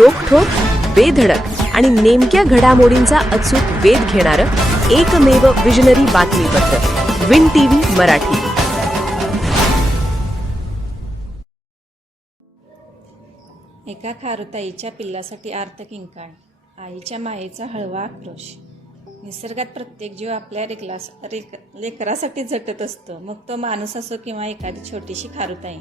रोखठोक, बेधडक आणि नेमक्या घडामोडींचा अचूक वेध घेणारं एकमेव विजनरी बातमीपत्र विन टीव्ही मराठी. एका खारुताईच्या पिल्लासाठी आर्त किंकाळ, आईच्या मायेचा हळवा आक्रोश. निसर्गात प्रत्येक जीव आपल्या लेकरासाठी झटत असतो, मग तो माणूस असो किंवा एखादी छोटीशी खारुताई.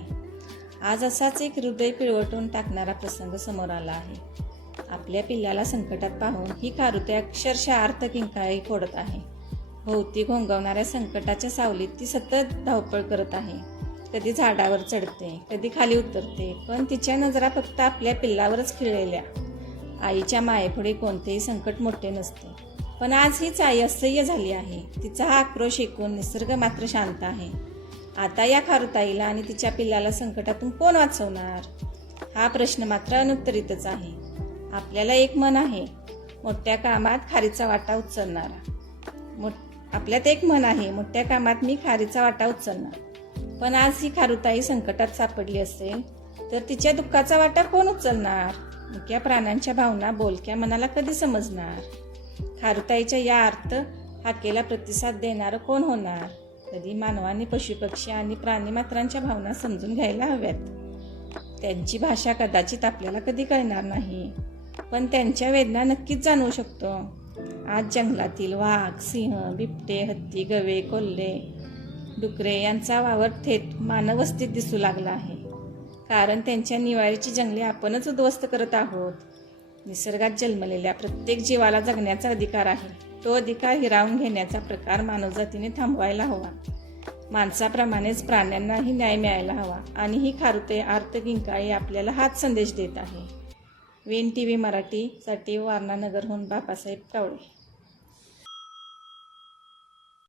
आज असाच एक हृदय पिळवटून टाकणारा प्रसंग समोर आला आहे. आपल्या पिल्लाला संकटात पाहून ही खारुताई अक्षरशः आर्त किंकाळी फोडत आहे. भोवती घोंघवणाऱ्या संकटाच्या सावलीत ती सतत धावपळ करत आहे. कधी झाडावर चढते, कधी खाली उतरते, पण तिच्या नजरा फक्त आपल्या पिल्लावरच खिळलेल्या. आईच्या मायेपुढे कोणतेही संकट मोठे नसते. पण आज हीच आई असह्य झाली आहे. तिचा हा आक्रोश ऐकून निसर्ग मात्र शांत आहे. आता या खारुताईला आणि तिच्या पिल्लाला संकटातून कोण वाचवणार? हा प्रश्न मात्र अनुत्तरितच आहे. आपल्याला एक मन आहे, मोठ्या कामात खारीचा वाटा उचलणारा. आपल्यात एक मन आहे, मोठ्या कामात मी खारीचा वाटा उचलणार. पण आज ही खारुताई संकटात सापडली असेल तर तिच्या दुःखाचा वाटा कोण उचलणार? मुक्या प्राण्यांच्या भावना बोलक्या मनाला कधी समजणार? खारुताईच्या या आर्त हाकेला प्रतिसाद देणारं कोण होणार? कधी मानवाने पशुपक्षी आणि प्राणीमात्रांच्या भावना समजून घ्यायला हव्यात. त्यांची भाषा कदाचित आपल्याला कधी कळणार नाही, पण त्यांच्या वेदना नक्कीच जाणवू शकतो. आज जंगलातील वाघ, सिंह, बिबटे, हत्ती, गवे, कोल्हे, डुकरे यांचा वावर थेट मानववस्तीत दिसू लागला आहे. कारण त्यांच्या निवाऱ्याची जंगले आपणच उद्ध्वस्त करत आहोत. निसर्गात जन्मलेल्या प्रत्येक जीवाला जगण्याचा अधिकार आहे. तो अधिकार हिरावून घेण्याचा प्रकार मानवजातीने थांबवायला हवा. माणसाप्रमाणेच प्राण्यांनाही न्याय मिळायला हवा. आणि ही खारुताई आर्त किंकाळी आपल्याला हाच संदेश देत आहे. विन टीव्ही मराठीसाठी वारणा नगरहून बाबासाहेब कावळे.